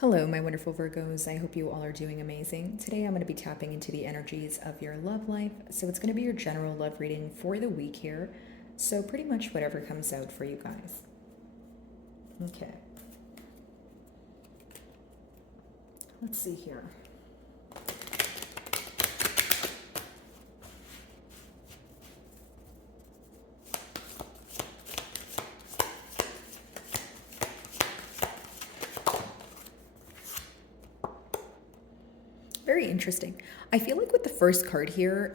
Hello, my wonderful Virgos. I hope you all are doing amazing. Today I'm going to be tapping into the energies of your love life. So it's going to be your general love reading for the week here. So pretty much whatever comes out for you guys. Okay. Let's see here. Very interesting. I feel like with the first card here,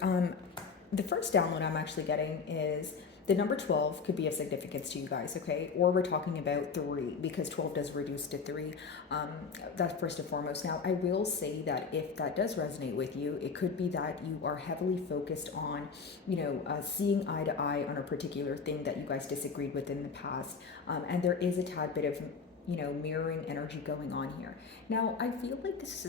the first download I'm actually getting is the number 12 could be of significance to you guys, okay? Or we're talking about 3 because 12 does reduce to 3. That's first and foremost. Now, I will say that if that does resonate with you, it could be that you are heavily focused on, seeing eye to eye on a particular thing that you guys disagreed with in the past. And there is a tad bit of mirroring energy going on here. Now, I feel like this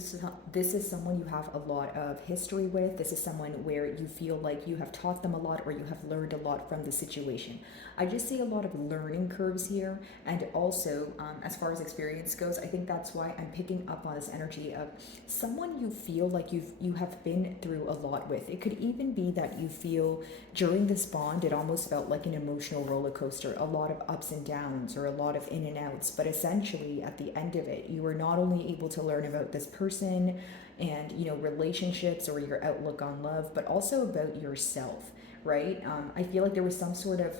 is someone you have a lot of history with. This is someone where you feel like you have taught them a lot or you have learned a lot from the situation. I just see a lot of learning curves here, and also as far as experience goes, I think that's why I'm picking up on this energy of someone you feel like you have been through a lot with. It could even be that you feel during this bond, it almost felt like an emotional roller coaster, a lot of ups and downs or a lot of in and outs, but essentially at the end of it, you were not only able to learn about this person and relationships or your outlook on love, but also about yourself, right? I feel like there was some sort of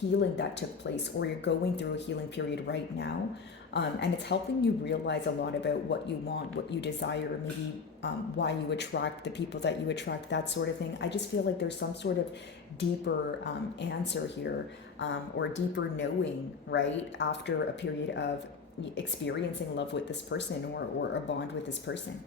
healing that took place, or you're going through a healing period right now. And it's helping you realize a lot about what you want, what you desire, maybe why you attract the people that you attract, that sort of thing. I just feel like there's some sort of deeper answer here, or deeper knowing, right, after a period of experiencing love with this person, or a bond with this person.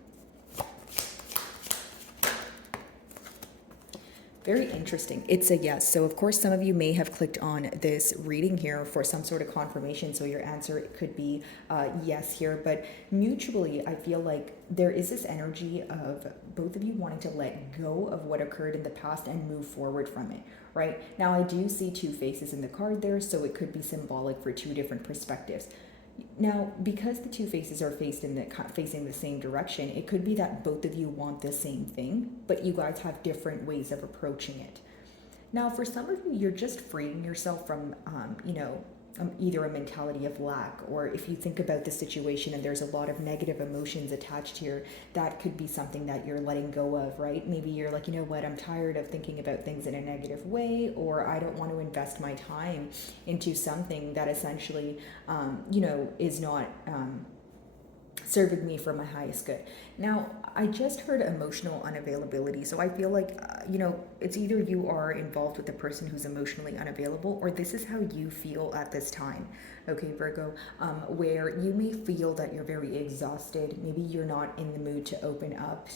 Very interesting. It's a yes. So, of course, some of you may have clicked on this reading here for some sort of confirmation. So, your answer could be yes here. But mutually, I feel like there is this energy of both of you wanting to let go of what occurred in the past and move forward from it, right? Now, I do see two faces in the card there. So, it could be symbolic for two different perspectives. Now, because the two faces are facing the same direction, it could be that both of you want the same thing, but you guys have different ways of approaching it. Now, for some of you, you're just freeing yourself from, either a mentality of lack, or if you think about the situation and there's a lot of negative emotions attached here, that could be something that you're letting go of, right? Maybe you're like, you know what, I'm tired of thinking about things in a negative way, or I don't want to invest my time into something that essentially, is not serving me for my highest good. Now, I just heard emotional unavailability. So I feel like, it's either you are involved with the person who's emotionally unavailable, or this is how you feel at this time. Okay, Virgo, where you may feel that you're very exhausted. Maybe you're not in the mood to open up,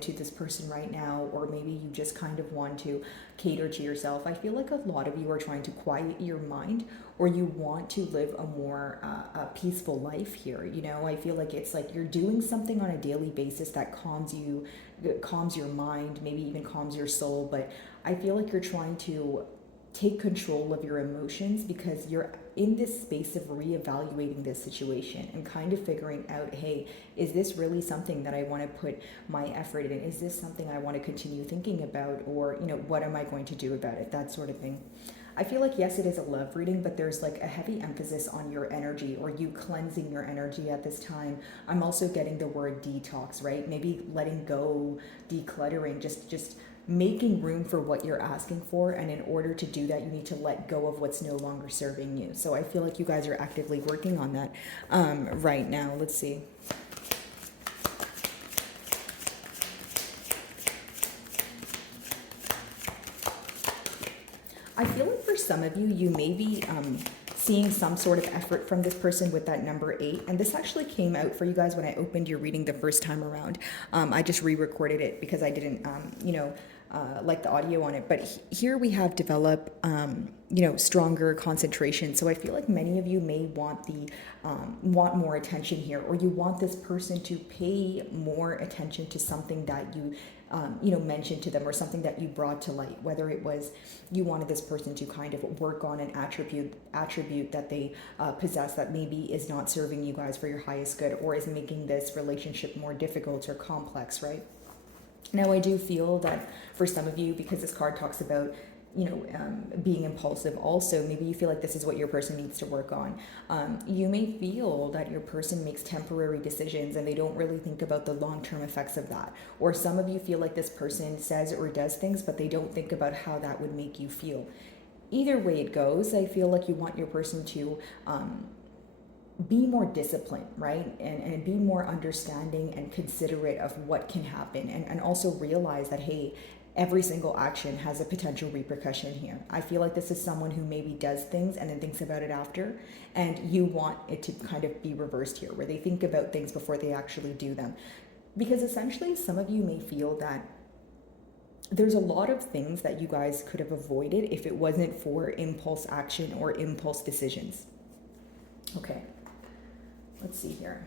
to this person right now, or maybe you just kind of want to cater to yourself. I feel like a lot of you are trying to quiet your mind, or you want to live a more peaceful life here. I feel like it's like you're doing something on a daily basis that calms your mind, maybe even calms your soul. But I feel like you're trying to take control of your emotions because you're in this space of reevaluating this situation and kind of figuring out, hey, is this really something that I want to put my effort in? Is this something I want to continue thinking about? Or, what am I going to do about it? That sort of thing. I feel like, yes, it is a love reading, but there's like a heavy emphasis on your energy, or you cleansing your energy at this time. I'm also getting the word detox, right? Maybe letting go, decluttering, just making room for what you're asking for. And in order to do that, you need to let go of what's no longer serving you. So I feel like you guys are actively working on that right now. Let's see. I feel like for some of you, you may be seeing some sort of effort from this person with that number 8. And this actually came out for you guys when I opened your reading the first time around. I just re-recorded it because I didn't, like the audio on it. But here we have develop, stronger concentration. So I feel like many of you may want want more attention here, or you want this person to pay more attention to something that you mentioned to them, or something that you brought to light, whether it was you wanted this person to kind of work on an attribute that they possess that maybe is not serving you guys for your highest good, or is making this relationship more difficult or complex, right? Now, I do feel that for some of you, because this card talks about being impulsive, also maybe you feel like this is what your person needs to work on. You may feel that your person makes temporary decisions and they don't really think about the long-term effects of that. Or some of you feel like this person says or does things, but they don't think about how that would make you feel. Either way it goes, I feel like you want your person to be more disciplined, right? And be more understanding and considerate of what can happen, and also realize that, hey, every single action has a potential repercussion here. I feel like this is someone who maybe does things and then thinks about it after, and you want it to kind of be reversed here, where they think about things before they actually do them. Because essentially, some of you may feel that there's a lot of things that you guys could have avoided if it wasn't for impulse action or impulse decisions. Okay, let's see here.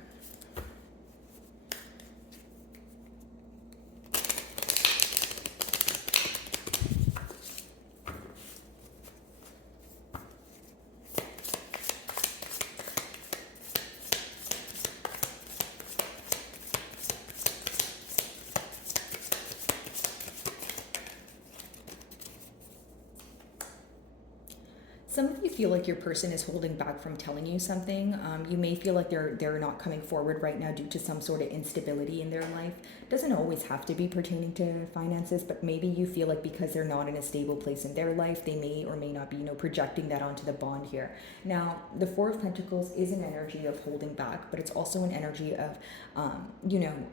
Some of you feel like your person is holding back from telling you something. You may feel like they're not coming forward right now due to some sort of instability in their life. It doesn't always have to be pertaining to finances, but maybe you feel like because they're not in a stable place in their life, they may or may not be, projecting that onto the bond here. Now, the Four of Pentacles is an energy of holding back, but it's also an energy of,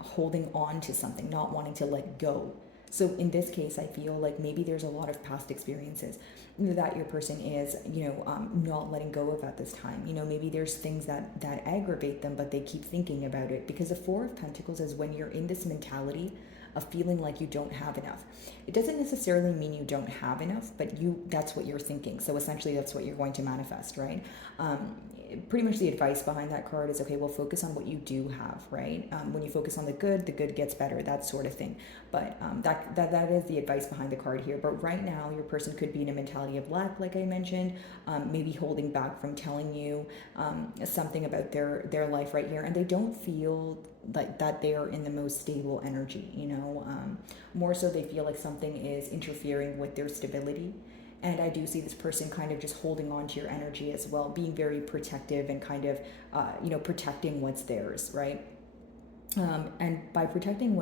holding on to something, not wanting to let go. So in this case, I feel like maybe there's a lot of past experiences that your person is, not letting go of at this time. Maybe there's things that aggravate them, but they keep thinking about it. Because the Four of Pentacles is when you're in this mentality of feeling like you don't have enough. It doesn't necessarily mean you don't have enough, but that's what you're thinking. So essentially that's what you're going to manifest, right? Pretty much the advice behind that card is, okay, well, focus on what you do have, right? When you focus on the good gets better, that sort of thing. But that is the advice behind the card here. But right now, your person could be in a mentality of lack, like I mentioned, maybe holding back from telling you something about their life right here, and they don't feel like that they are in the most stable energy. More so they feel like something is interfering with their stability. And I do see this person kind of just holding on to your energy as well, being very protective and kind of, protecting what's theirs, right? And by protecting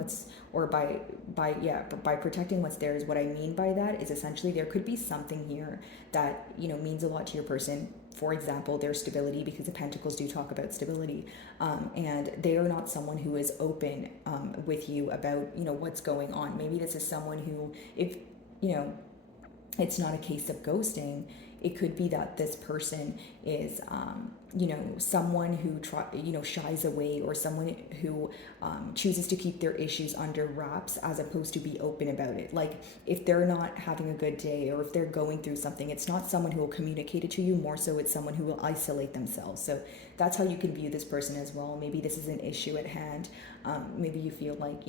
by protecting what's theirs, what I mean by that is essentially there could be something here that, means a lot to your person. For example, their stability, because the Pentacles do talk about stability, and they are not someone who is open with you about, what's going on. Maybe this is someone who, if, it's not a case of ghosting. It could be that this person is, someone who shies away, or someone who chooses to keep their issues under wraps as opposed to be open about it. Like if they're not having a good day, or if they're going through something, it's not someone who will communicate it to you. More so, it's someone who will isolate themselves. So that's how you can view this person as well. Maybe this is an issue at hand. Maybe you feel like,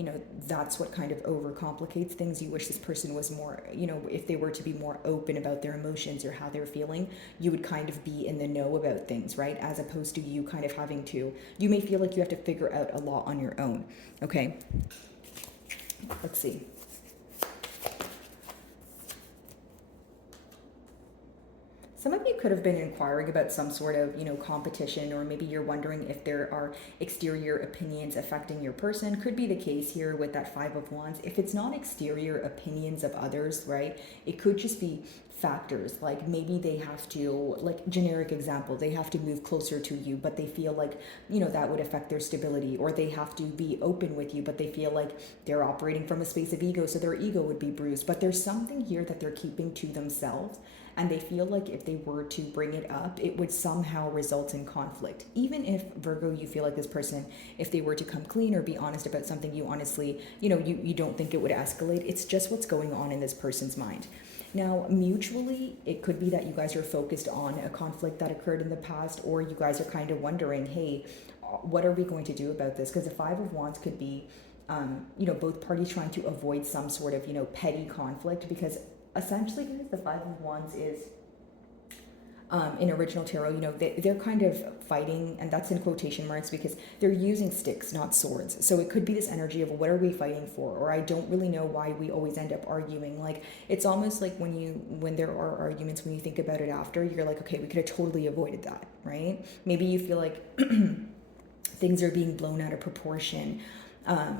that's what kind of overcomplicates things. You wish this person was more, if they were to be more open about their emotions or how they're feeling, you would kind of be in the know about things, right? As opposed to you kind of having to, you may feel like you have to figure out a lot on your own. Okay. Let's see. Some of you could have been inquiring about some sort of, competition, or maybe you're wondering if there are exterior opinions affecting your person. Could be the case here with that Five of Wands. If it's not exterior opinions of others, right, it could just be factors, like maybe they have to, like generic example, they have to move closer to you, but they feel like, that would affect their stability, or they have to be open with you, but they feel like they're operating from a space of ego, so their ego would be bruised. But there's something here that they're keeping to themselves, and they feel like if they were to bring it up, it would somehow result in conflict. Even if, Virgo, you feel like this person, if they were to come clean or be honest about something, you honestly, you don't think it would escalate. It's just what's going on in this person's mind. Now, mutually, it could be that you guys are focused on a conflict that occurred in the past, or you guys are kind of wondering, hey, what are we going to do about this? Because the Five of Wands could be, both parties trying to avoid some sort of, petty conflict, because essentially, guys, the Five of Wands is, in original tarot, they're kind of fighting, and that's in quotation marks because they're using sticks, not swords. So it could be this energy of, what are we fighting for? Or I don't really know why we always end up arguing. Like, it's almost like when there are arguments, when you think about it after, you're like, okay, we could have totally avoided that, right? Maybe you feel like things are being blown out of proportion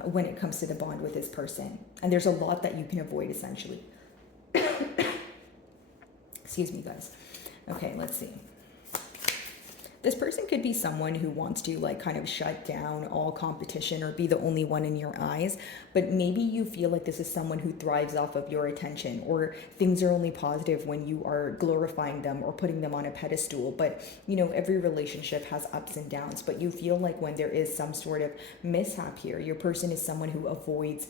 when it comes to the bond with this person. And there's a lot that you can avoid, essentially. Excuse me, guys. Okay, let's see. This person could be someone who wants to like kind of shut down all competition or be the only one in your eyes, but maybe you feel like this is someone who thrives off of your attention, or things are only positive when you are glorifying them or putting them on a pedestal. But every relationship has ups and downs, but you feel like when there is some sort of mishap here, your person is someone who avoids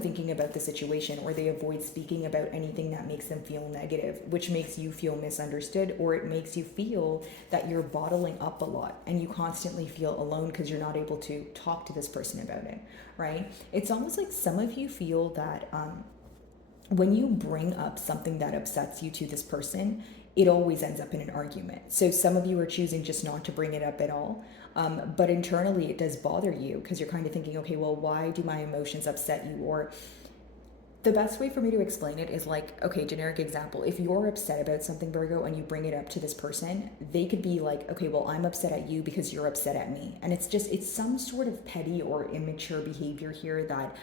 thinking about the situation, or they avoid speaking about anything that makes them feel negative, which makes you feel misunderstood, or it makes you feel that you're bottling up a lot and you constantly feel alone because you're not able to talk to this person about it, right? It's almost like some of you feel that when you bring up something that upsets you to this person, it always ends up in an argument. So some of you are choosing just not to bring it up at all. But internally it does bother you because you're kind of thinking, okay, well, why do my emotions upset you? Or the best way for me to explain it is like, okay, generic example. If you're upset about something, Virgo, and you bring it up to this person, they could be like, okay, well, I'm upset at you because you're upset at me. And it's some sort of petty or immature behavior here that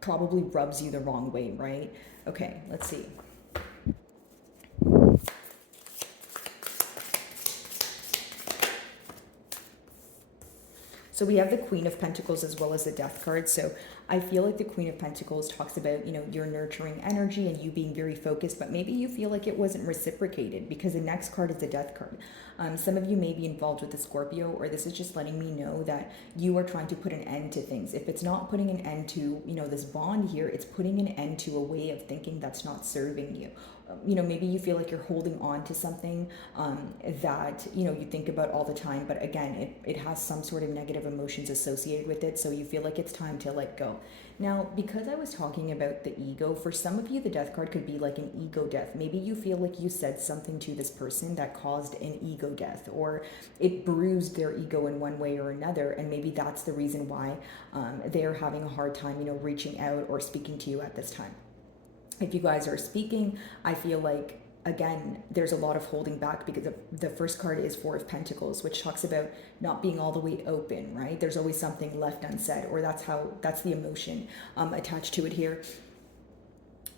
probably rubs you the wrong way, right? Okay, let's see. So we have the Queen of Pentacles as well as the Death card. So I feel like the Queen of Pentacles talks about, your nurturing energy and you being very focused, but maybe you feel like it wasn't reciprocated because the next card is the Death card. Some of you may be involved with the Scorpio, or this is just letting me know that you are trying to put an end to things. If it's not putting an end to, this bond here, it's putting an end to a way of thinking that's not serving you. Maybe you feel like you're holding on to something that, you think about all the time. But again, it has some sort of negative emotions associated with it. So you feel like it's time to let go. Now, because I was talking about the ego, for some of you, the Death card could be like an ego death. Maybe you feel like you said something to this person that caused an ego death, or it bruised their ego in one way or another. And maybe that's the reason why they're having a hard time, reaching out or speaking to you at this time. If you guys are speaking, I feel like, again, there's a lot of holding back because the first card is Four of Pentacles, which talks about not being all the way open, right? There's always something left unsaid, or that's the emotion attached to it here.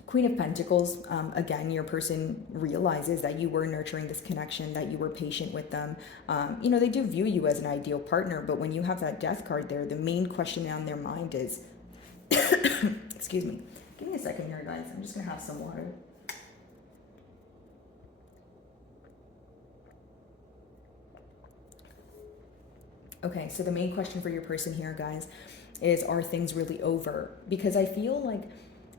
Queen of Pentacles, again, your person realizes that you were nurturing this connection, that you were patient with them. They do view you as an ideal partner, but when you have that Death card there, the main question on their mind is, excuse me. Give me a second here, guys. I'm just going to have some water. Okay, so the main question for your person here, guys, is, are things really over? Because I feel like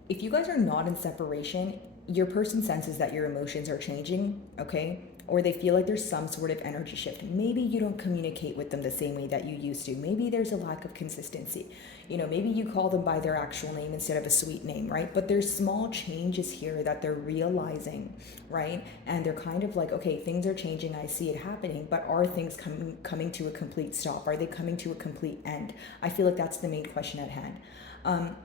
if you guys are not in separation, your person senses that your emotions are changing, okay? Or they feel like there's some sort of energy shift. Maybe you don't communicate with them the same way that you used to. Maybe there's a lack of consistency. Maybe you call them by their actual name instead of a sweet name, right? But there's small changes here that they're realizing, right? And they're kind of like, okay, things are changing. I see it happening, but are things coming to a complete stop? Are they coming to a complete end? I feel like that's the main question at hand.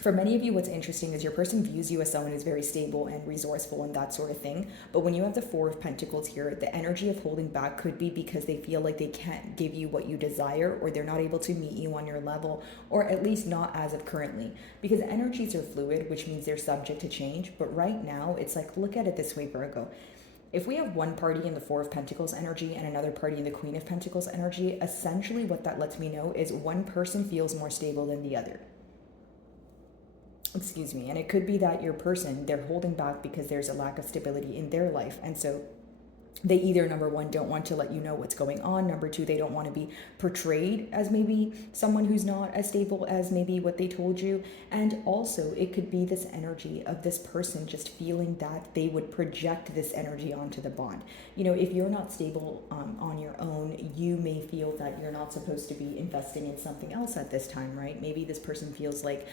For many of you, what's interesting is your person views you as someone who's very stable and resourceful and that sort of thing. But when you have the Four of Pentacles here, the energy of holding back could be because they feel like they can't give you what you desire, or they're not able to meet you on your level, or at least not as of currently. Because energies are fluid, which means they're subject to change. But right now, it's like, look at it this way, Virgo. If we have one party in the Four of Pentacles energy and another party in the Queen of Pentacles energy, essentially what that lets me know is one person feels more stable than the other. Excuse me. And it could be that your person, they're holding back because there's a lack of stability in their life. And so they either, number one, don't want to let you know what's going on. Number two, they don't want to be portrayed as maybe someone who's not as stable as maybe what they told you. And also it could be this energy of this person just feeling that they would project this energy onto the bond. You know, if you're not stable on your own, you may feel that you're not supposed to be investing in something else at this time, right? Maybe this person feels like,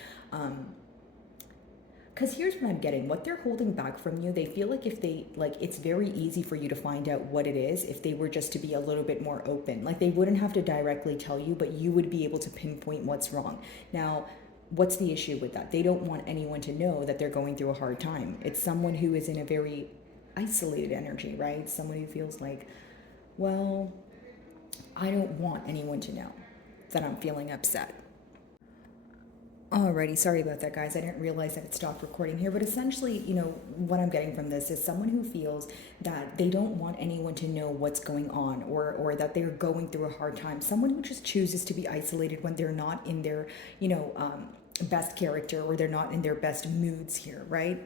because here's what I'm getting. What they're holding back from you, they feel like if they, like, it's very easy for you to find out what it is if they were just to be a little bit more open. Like, they wouldn't have to directly tell you, but you would be able to pinpoint what's wrong. Now, what's the issue with that? They don't want anyone to know that they're going through a hard time. It's someone who is in a very isolated energy, right? Someone who feels like, well, I don't want anyone to know that I'm feeling upset. Alrighty, sorry about that, guys. I didn't realize that it stopped recording here, but essentially, you know, what I'm getting from this is someone who feels that they don't want anyone to know what's going on, or that they're going through a hard time. Someone who just chooses to be isolated when they're not in their, you know, best character, or they're not in their best moods here, right?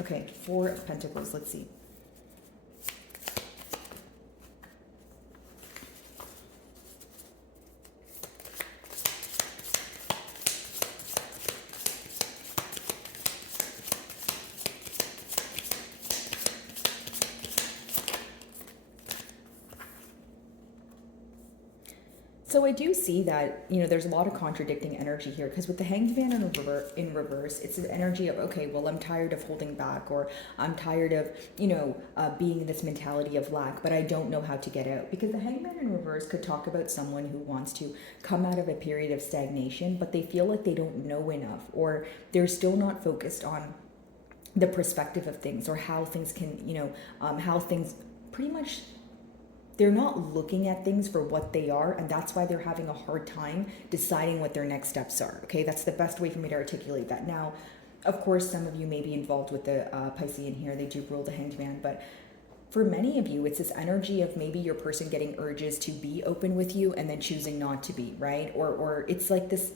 Okay, Four of Pentacles, let's see. So I do see that, you know, there's a lot of contradicting energy here, because with the Hanged Man in reverse, it's an energy of, okay, well, I'm tired of holding back, or I'm tired of, you know, being in this mentality of lack, but I don't know how to get out. Because the Hanged Man in reverse could talk about someone who wants to come out of a period of stagnation, but they feel like they don't know enough, or they're still not focused on the perspective of things, or how things can, you know, how things pretty much, they're not looking at things for what they are, and that's why they're having a hard time deciding what their next steps are. Okay, that's the best way for me to articulate that. Now, of course, some of you may be involved with the Piscean here. They do rule the Hanged Man, but for many of you, it's this energy of maybe your person getting urges to be open with you and then choosing not to be, right? Or it's like this.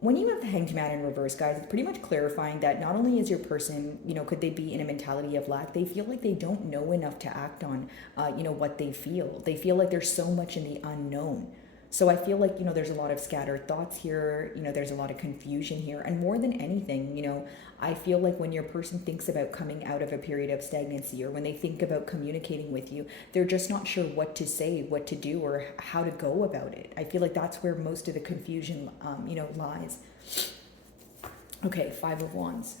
When you have the Hanged Man in reverse, guys, it's pretty much clarifying that not only is your person, you know, could they be in a mentality of lack, they feel like they don't know enough to act on, you know, what they feel. They feel like there's so much in the unknown. So I feel like, you know, there's a lot of scattered thoughts here, you know, there's a lot of confusion here. And more than anything, you know, I feel like when your person thinks about coming out of a period of stagnancy, or when they think about communicating with you, they're just not sure what to say, what to do, or how to go about it. I feel like that's where most of the confusion, you know, lies. Okay, Five of Wands.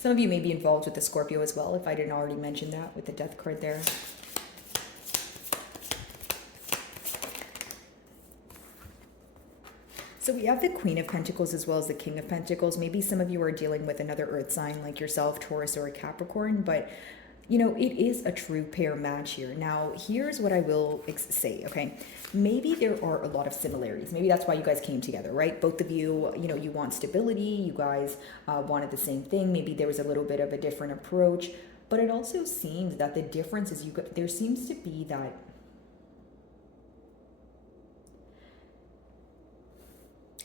Some of you may be involved with the Scorpio as well, if I didn't already mention that with the Death card there. So we have the Queen of Pentacles as well as the King of Pentacles. Maybe some of you are dealing with another earth sign like yourself, Taurus or a Capricorn, but you know, it is a true pair match here. Now, here's what I will say, okay? Maybe there are a lot of similarities. Maybe that's why you guys came together, right? Both of you, you know, you want stability. You guys wanted the same thing. Maybe there was a little bit of a different approach. But it also seems that the difference is there seems to be that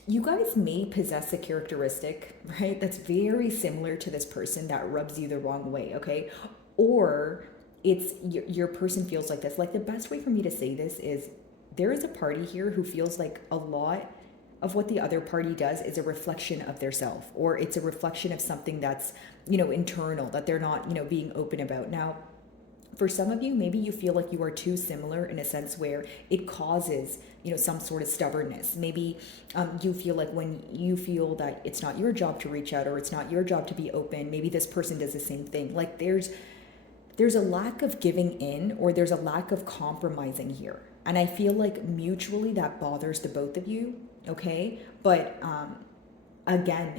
you guys may possess a characteristic, right, that's very similar to this person that rubs you the wrong way, okay? Or it's your person feels like this. Like, the best way for me to say this is there is a party here who feels like a lot of what the other party does is a reflection of their self, or it's a reflection of something that's, you know, internal, that they're not, you know, being open about. Now, for some of you, maybe you feel like you are too similar in a sense where it causes, you know, some sort of stubbornness. Maybe you feel like when you feel that it's not your job to reach out, or it's not your job to be open, maybe this person does the same thing. Like there's a lack of giving in, or there's a lack of compromising here. And I feel like mutually that bothers the both of you, okay? But again,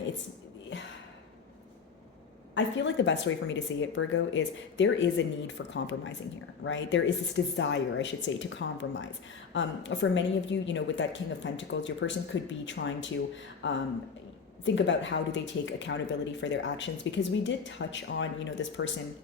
I feel like the best way for me to say it, Virgo, is there is a need for compromising here, right? There is this desire, I should say, to compromise. For many of you, with that King of Pentacles, your person could be trying to think about how do they take accountability for their actions, because we did touch on, this person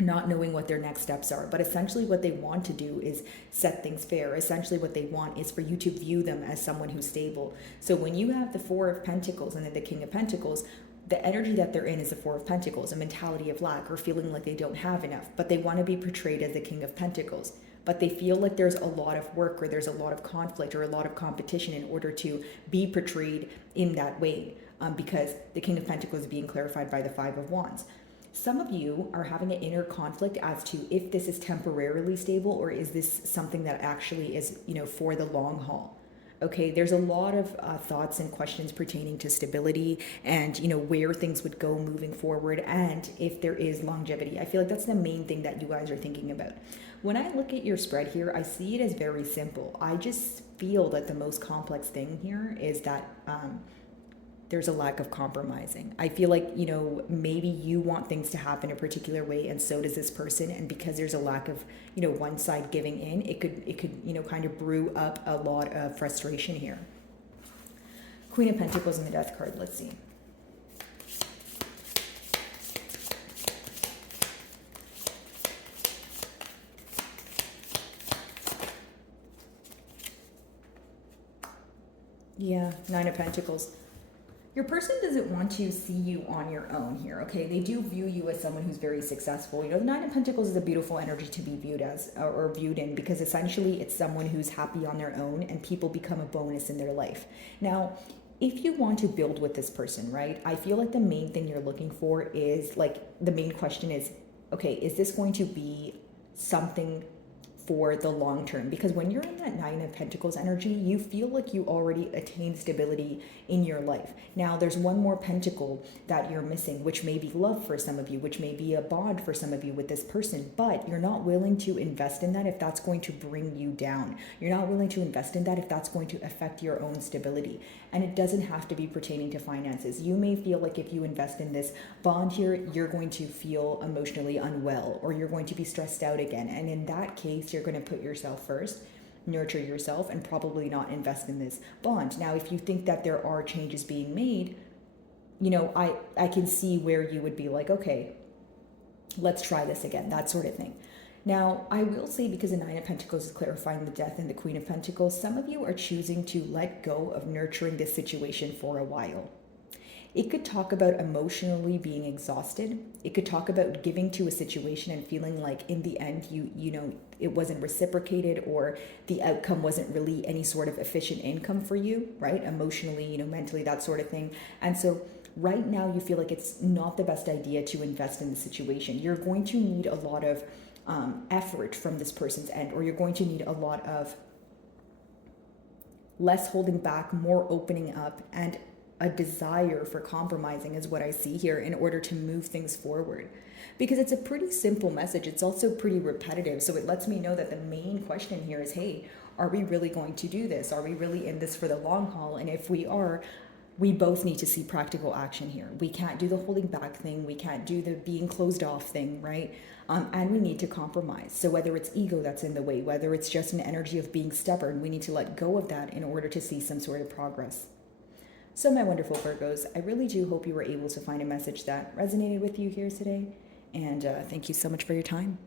not knowing what their next steps are. But essentially what they want to do is set things fair. Essentially what they want is for you to view them as someone who's stable. So when you have the Four of Pentacles and then the King of Pentacles, the energy that they're in is the Four of Pentacles, a mentality of lack or feeling like they don't have enough, but they want to be portrayed as the King of Pentacles. But they feel like there's a lot of work or there's a lot of conflict or a lot of competition in order to be portrayed in that way, because the King of Pentacles is being clarified by the Five of Wands. Some of you are having an inner conflict as to if this is temporarily stable or is this something that actually is, for the long haul. Okay, there's a lot of thoughts and questions pertaining to stability and, where things would go moving forward and if there is longevity. I feel like that's the main thing that you guys are thinking about. When I look at your spread here, I see it as very simple. I just feel that the most complex thing here is that there's a lack of compromising. I feel like, maybe you want things to happen a particular way and so does this person. And because there's a lack of, one side giving in, it could, kind of brew up a lot of frustration here. Queen of Pentacles and the Death card. Let's see. Yeah, Nine of Pentacles. Your person doesn't want to see you on your own here, okay? They do view you as someone who's very successful. The Nine of Pentacles is a beautiful energy to be viewed as or viewed in, because essentially it's someone who's happy on their own and people become a bonus in their life. Now, if you want to build with this person, right, I feel like the main thing you're looking for is, the main question is, okay, is this going to be something for the long term? Because when you're in that Nine of Pentacles energy, you feel like you already attained stability in your life. Now there's one more pentacle that you're missing, which may be love for some of you, which may be a bond for some of you with this person, but you're not willing to invest in that if that's going to bring you down. You're not willing to invest in that if that's going to affect your own stability. And it doesn't have to be pertaining to finances. You may feel like if you invest in this bond here, you're going to feel emotionally unwell or you're going to be stressed out again. And in that case, you're going to put yourself first, nurture yourself, and probably not invest in this bond. Now, if you think that there are changes being made, I can see where you would be like, okay, let's try this again, that sort of thing. Now, I will say, because the Nine of Pentacles is clarifying the Death and the Queen of Pentacles, some of you are choosing to let go of nurturing this situation for a while. It could talk about emotionally being exhausted. It could talk about giving to a situation and feeling like in the end, it wasn't reciprocated or the outcome wasn't really any sort of efficient income for you, right? Emotionally, mentally, that sort of thing. And so right now you feel like it's not the best idea to invest in the situation. You're going to need a lot of effort from this person's end, or you're going to need a lot of less holding back, more opening up, and a desire for compromising is what I see here in order to move things forward. Because it's a pretty simple message. It's also pretty repetitive. So it lets me know that the main question here is, hey, are we really going to do this? Are we really in this for the long haul? And if we are, we both need to see practical action here. We can't do the holding back thing. We can't do the being closed off thing, right? And we need to compromise. So whether it's ego that's in the way, whether it's just an energy of being stubborn, we need to let go of that in order to see some sort of progress. So my wonderful Virgos, I really do hope you were able to find a message that resonated with you here today. And thank you so much for your time.